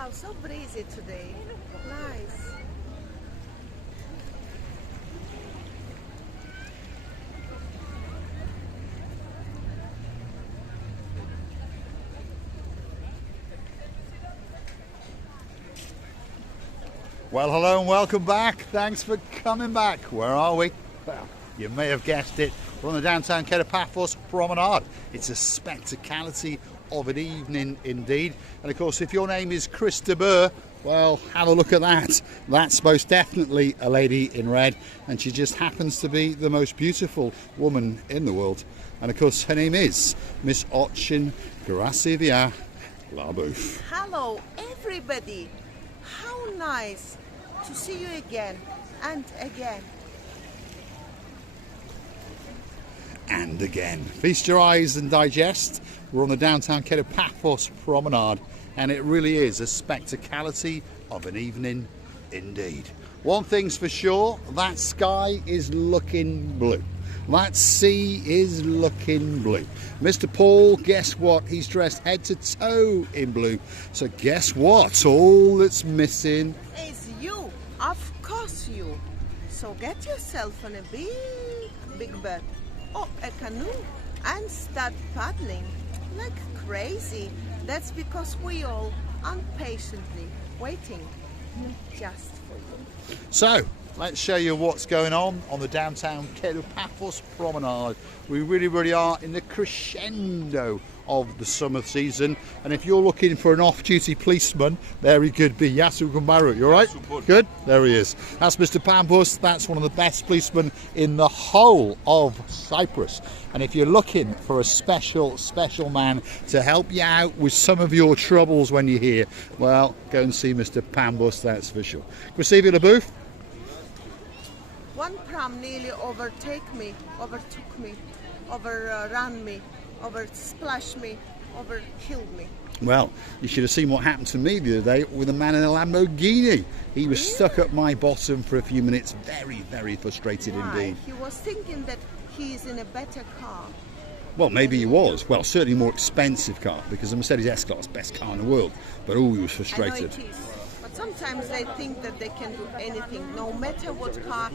Wow, so breezy today. Nice. Well, hello and welcome back. Thanks for coming back. Where are we? Well, you may have guessed it. We're on the downtown Kato Paphos promenade. It's a spectacality of an evening indeed. And of course, if your name is Chris de Burr, well, have a look at that. That's most definitely a lady in red, and she just happens to be the most beautiful woman in the world. And of course, her name is Miss Ochin Gracivia Labouf. Hello, everybody. How nice to see you again and again. And again. Feast your eyes and digest. We're on the downtown Kato Paphos promenade, and it really is a spectacality of an evening indeed. One thing's for sure, that sky is looking blue. That sea is looking blue. Mr. Paul, guess what? He's dressed head to toe in blue. So guess what? All that's missing Is you, of course you. So get yourself on a big boat or a canoe and start paddling like crazy. That's because we all impatiently waiting just for you. So, let's show you what's going on the downtown Kato Paphos promenade. We really are in the crescendo of the summer season, and if you're looking for an off-duty policeman, there he could be. Yasu Kumbaru, you alright? Good? There he is. That's Mr. Paphos. That's one of the best policemen in the whole of Cyprus. And if you're looking for a special man to help you out with some of your troubles when you're here, well, go and see Mr. Paphos, that's for sure. Gracivia Labouf. One pram nearly overtook me, overran me, splashed me, killed me. Well, you should have seen what happened to me the other day with a man in a Lamborghini. He was stuck at my bottom for a few minutes, very frustrated indeed. He was thinking that he's in a better car. Well, maybe he was. Well, certainly more expensive car, because the Mercedes S-Class, best car in the world. But oh, he was frustrated. I know it is. But sometimes they think that they can do anything, no matter what car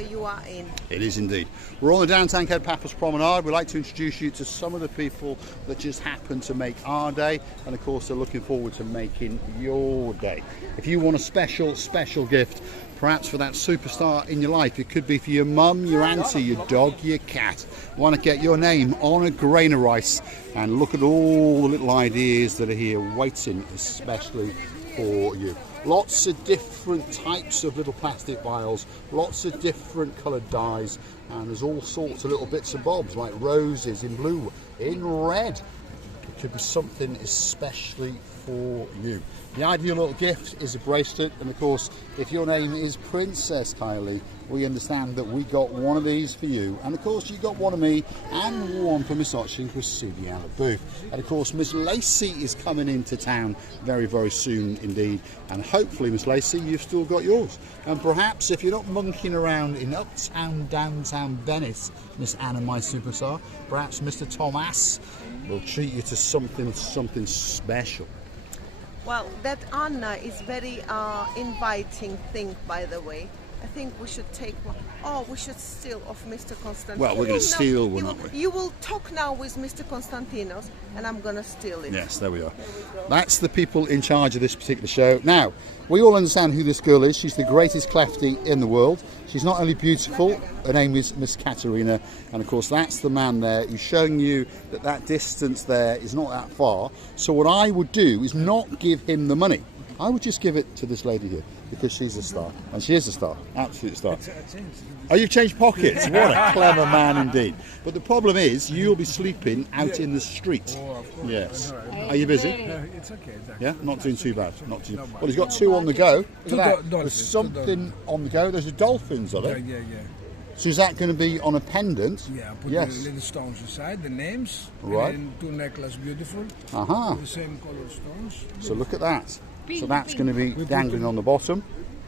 you are in. It is indeed. We're on the downtown Kato Paphos promenade. We'd like to introduce you to some of the people that just happen to make our day, and of course, they're looking forward to making your day. If you want a special gift, perhaps for that superstar in your life, it could be for your mum, your auntie, your dog, your cat. Want to get your name on a grain of rice, and look at all the little ideas that are here waiting especially for you. Lots of different types of little plastic vials, lots of different coloured dyes, and there's all sorts of little bits and bobs like roses in blue, in red. It could be something especially for you. The ideal little gift is a bracelet, and of course, if your name is Princess Kylie, we understand that we got one of these for you, and of course you got one of me and one for Miss Ochin Gracivia Labouf. And of course Miss Lacey is coming into town very soon indeed, and hopefully Miss Lacey, you've still got yours. And perhaps if you're not monkeying around in uptown downtown Venice, Miss Anna, my superstar, perhaps Mr. Thomas will treat you to something special. Well, that Anna is very inviting thing, by the way. I think we should take one. Oh, we should steal off Mr. Constantinos. Well, we're going to steal one, aren't we? You will talk now with Mr. Constantinos, and I'm going to steal it. Yes, there we are. That's the people in charge of this particular show. Now, we all understand who this girl is. She's the greatest clefty in the world. She's not only beautiful, her name is Miss Katerina, and of course that's the man there who's showing you that that distance there is not that far. So what I would do is not give him the money. I would just give it to this lady here, because she's a star, and she is a star, absolute star. Oh, you've changed pockets. What a clever man indeed. But the problem is, you'll be sleeping out in the street. Oh, of course. Yes. Are you busy? No, it's okay. Yeah, not doing too bad. Not too. Well, he's got two on the go. Look at that. There's dolphins, something on the go. There's a dolphins on it. Yeah. So is that going to be on a pendant? Yeah, put Yes. the little stones inside, the names. Right. And then two necklaces, beautiful. Aha. The same color stones. So look at that. So that's going to be dangling on the bottom.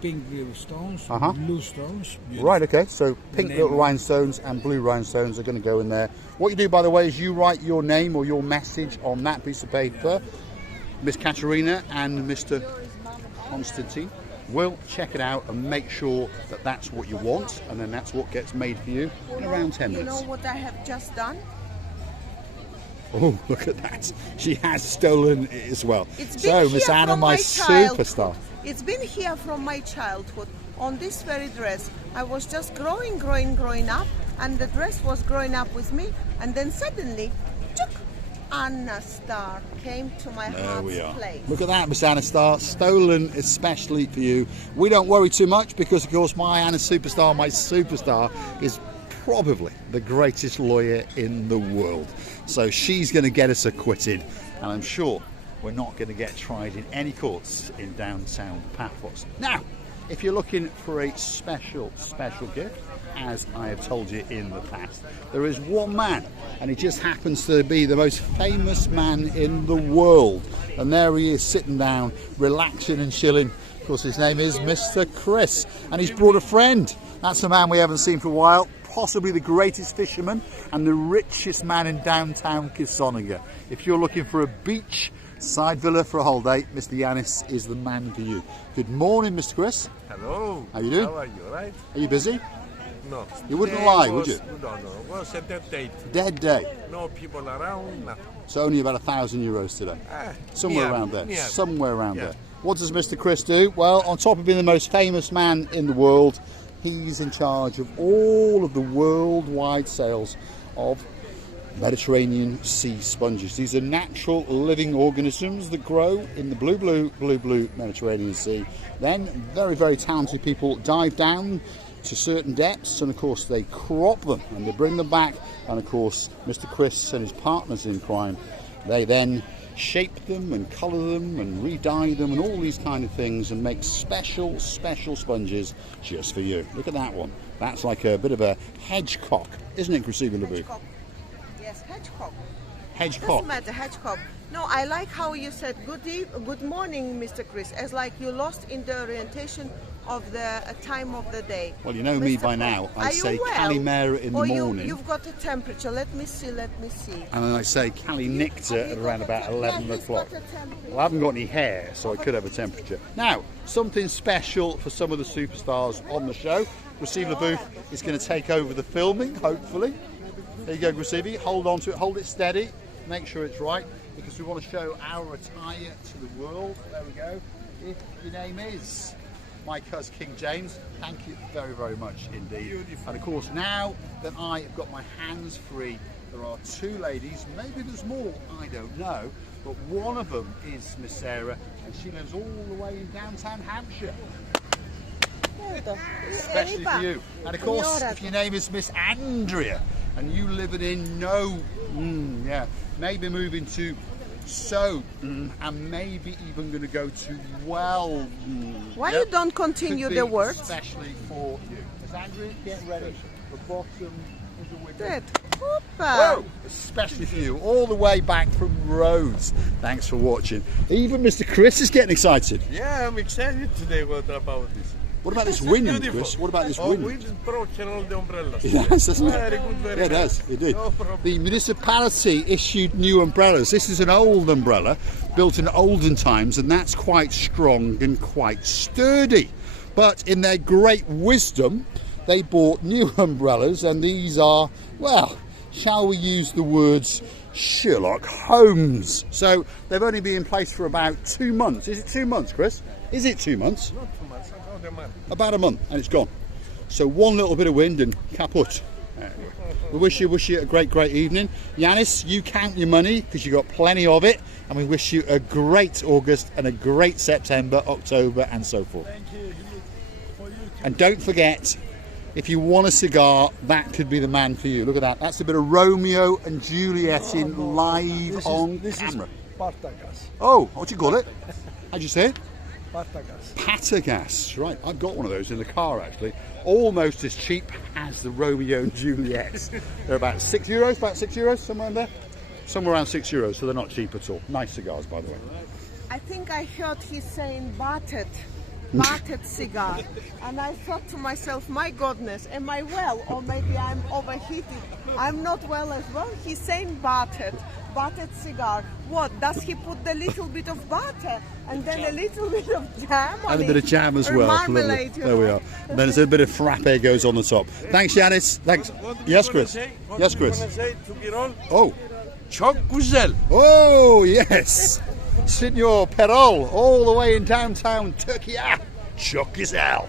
Pink little stones, Uh-huh. blue stones. Beautiful. Right, okay, so pink little rhinestones and blue rhinestones are going to go in there. What you do, by the way, is you write your name or your message on that piece of paper, Miss Katerina and Mr. Constantine will check it out and make sure that that's what you want, and then that's what gets made for you in around 10 minutes. You know what I have just done? Oh, look at that. She has stolen it as well. It's been So, here Miss Anna, from my childhood. superstar. It's been here from my childhood. On this very dress, I was just growing up, and the dress was growing up with me, and then suddenly, chook, Anna Star came to my There we are. heart's place. Look at that, Miss Anna Star, stolen especially for you. We don't worry too much because, of course, my Anna Superstar, my superstar, is probably the greatest lawyer in the world. So she's going to get us acquitted, and I'm sure we're not going to get tried in any courts in downtown Paphos. Now, if you're looking for a special gift, as I have told you in the past, there is one man, and he just happens to be the most famous man in the world. And there he is, sitting down, relaxing and chilling. Of course, his name is Mr. Chris, and he's brought a friend. That's a man we haven't seen for a while, possibly the greatest fisherman and the richest man in downtown Kisoninga. If you're looking for a beach side villa for a holiday, Mr. Yanis is the man for you. Good morning, Mr. Chris. Hello. How you doing? How are you, right? Are you busy? No. You wouldn't Today lie, would you? No. It was a dead date. Dead day. No people around, nothing. So only about €1,000 today. Somewhere near, around there. near. Somewhere around Yeah. there. What does Mr. Chris do? Well, on top of being the most famous man in the world, he's in charge of all of the worldwide sales of Mediterranean sea sponges. These are natural living organisms that grow in the blue Mediterranean Sea. Then very, very talented people dive down to certain depths, and of course they crop them and they bring them back, and of course Mr. Chris and his partners in crime, they then shape them and colour them and re-dye them and all these kind of things and make special sponges just for you. Look at that one. That's like a bit of a hedgecock, isn't it, Christina LeBou? Hedgecock. Yes, hedgecock. Hedgecock. Doesn't matter, hedgecock. No, I like how you said good morning, Mr. Chris, as like you lost in the orientation of the time of the day. Well, you know me Mr. by now. I Are you say well? Calimera in the Or morning. You've got a temperature. Let me see. And then I say Cali Nectar at around about 11 Yeah, he's o'clock. got a temperature. Well, I haven't got any hair, so I could have a temperature. Now, something special for some of the superstars on the show. Graceva LeBou is going to take over the filming, hopefully. There you go, Graceva. Hold on to it. Hold it steady. Make sure it's right, because we want to show our attire to the world. There we go. If your name is my cousin King James, thank you very, very much indeed. Beautiful. And of course, now that I have got my hands free, there are two ladies, maybe there's more, I don't know, but one of them is Miss Sarah, and she lives all the way in downtown Hampshire, especially for you. And of course, if your name is Miss Andrea, and you live in maybe moving to and maybe even going to go to Why you don't continue Could the be words? especially for you. Miss Andrea, get ready. The bottom is a window. Good. Whoa! Hoppa. Especially for you, all the way back from Rhodes. Thanks for watching. Even Mr. Chris is getting excited. Yeah, I'm excited today about this. What about this It's wind, beautiful. Chris? What about this Oh, wind? wind broken all the umbrellas. It does, doesn't it? Very good, very Yeah, it nice. does. It did. No problem. The municipality issued new umbrellas. This is an old umbrella built in olden times, and that's quite strong and quite sturdy. But in their great wisdom, they bought new umbrellas, and these are, well, shall we use the words Sherlock Holmes? So they've only been in place for about 2 months. Is it 2 months, Chris? Is it 2 months? Not too much, about a month. About a month, and it's gone. So one little bit of wind and kaput. We wish you a great evening. Yanis, you count your money because you got plenty of it, and we wish you a great August and a great September, October, and so forth. Thank you. For you too. And don't forget, if you want a cigar, that could be the man for you. Look at that. That's a bit of Romeo and Juliet in live on camera. Is Partagas. Oh, what do you call it? How'd you say it? Partagas. Patagas. Right, I've got one of those in the car actually. Almost as cheap as the Romeo and Juliet. They're about €6, somewhere in there. Somewhere around €6, so they're not cheap at all. Nice cigars, by the way. I think I heard he's saying battered cigar, and I thought to myself, my goodness, am I well, or maybe I'm overheated? I'm not well as well. He's saying battered, buttered cigar. What, does he put the little bit of butter and then a little bit of jam on And a it? bit of jam as Or well. marmalade, Lovely. you There we know. are. And then there's a bit of frappe goes on the top. Thanks, Yanis. Thanks. Yes, Chris. Yes, Chris. Say to Birol, Oh. çok güzel. Oh, yes. Signor Perol, all the way in downtown Turkey. Çok güzel.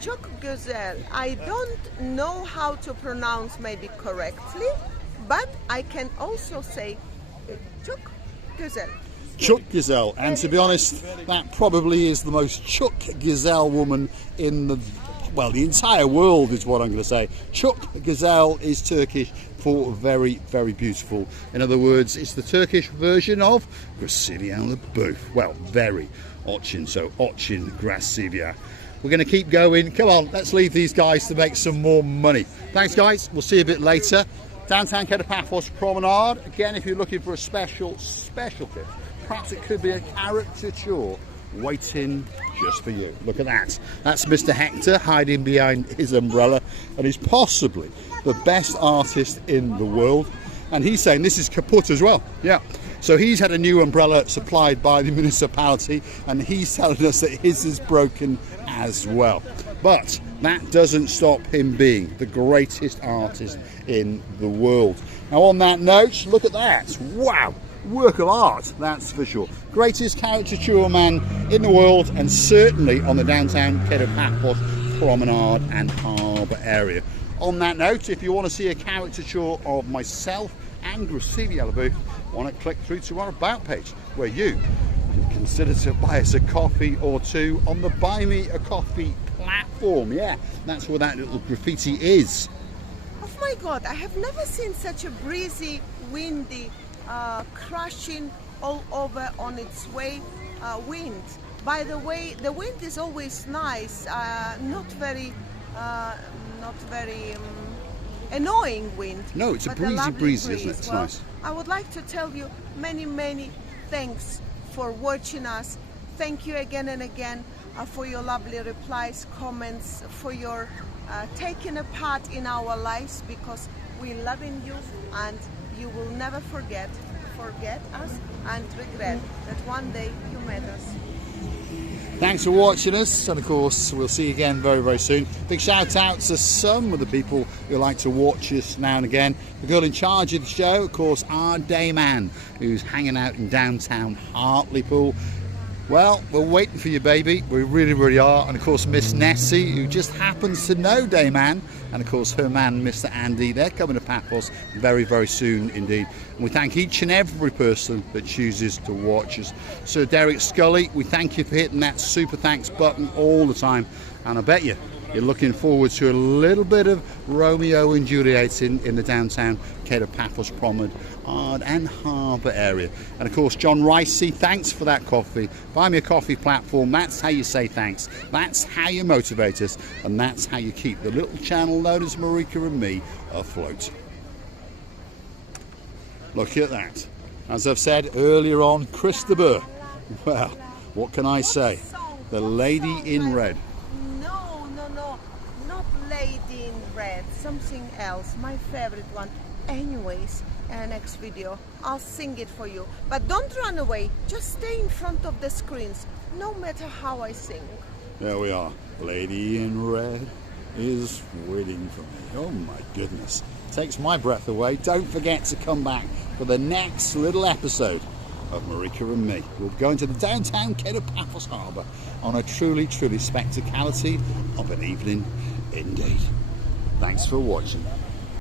Çok güzel. I don't know how to pronounce maybe correctly, but I can also say çok güzel. Çok güzel. And to be honest, that probably is the most çok güzel woman in the, well, the entire world is what I'm going to say. Çok güzel is Turkish for very, very beautiful. In other words, it's the Turkish version of Grasilia the Booth. Well, very. Ochin, so Ochin Grasilia. We're going to keep going. Come on, let's leave these guys to make some more money. Thanks, guys. We'll see you a bit later. Downtown Kato Paphos Promenade. Again, if you're looking for a specialty, perhaps it could be a caricature waiting just for you. Look at that. That's Mr. Hector hiding behind his umbrella, and he's possibly the best artist in the world. And he's saying this is kaput as well. Yeah. So he's had a new umbrella supplied by the municipality, and he's telling us that his is broken as well. But that doesn't stop him being the greatest artist in the world. Now on that note, look at that. Wow. Work of art, that's for sure. Greatest caricature man in the world, and certainly on the downtown Kato Paphos Promenade and Harbour area. On that note, if you want to see a caricature of myself and Grasilia Booth, want to click through to our About page, where you can consider to buy us a coffee or two on the Buy Me a Coffee platform. Yeah, that's where that little graffiti is. Oh my God, I have never seen such a breezy, windy, crashing all over on its way wind. By the way, the wind is always nice, not very annoying wind. No, it's a but breezy lovely breeze, isn't it? breeze. It's Well, nice. I would like to tell you many thanks for watching us. Thank you again and again for your lovely replies, comments, for your taking a part in our lives, because we love in you, and you will never forget us and regret that one day you met us. Thanks for watching us, and of course we'll see you again very soon. Big shout out to some of the people who like to watch us now and again. The girl in charge of the show, of course, our day man, who's hanging out in downtown Hartlepool. Well, we're waiting for you, baby. We really are. And of course, Miss Nessie, who just happens to know Dayman, and of course her man, Mr. Andy. They're coming to Paphos very soon indeed. And we thank each and every person that chooses to watch us. Sir Derek Scully, we thank you for hitting that super thanks button all the time. And I bet you're looking forward to a little bit of Romeo and Juliet in the downtown Kato Paphos Promenade and Harbour area. And of course, John Ricey, thanks for that coffee. Buy Me a Coffee platform, that's how you say thanks. That's how you motivate us, and that's how you keep the little channel known as Marika and me afloat. Look at that. As I've said earlier on, Christopher. Well, what can I say? The lady in red. No, not Lady in Red, something else, my favorite one. Anyways, in the next video I'll sing it for you, but don't run away, just stay in front of the screens, no matter how I sing. There we are. Lady in red is waiting for me. Oh my goodness. Takes my breath away. Don't forget to come back for the next little episode of Marika and me. We'll go into the downtown Kato Paphos Harbour on a truly spectacality of an evening indeed. Thanks for watching.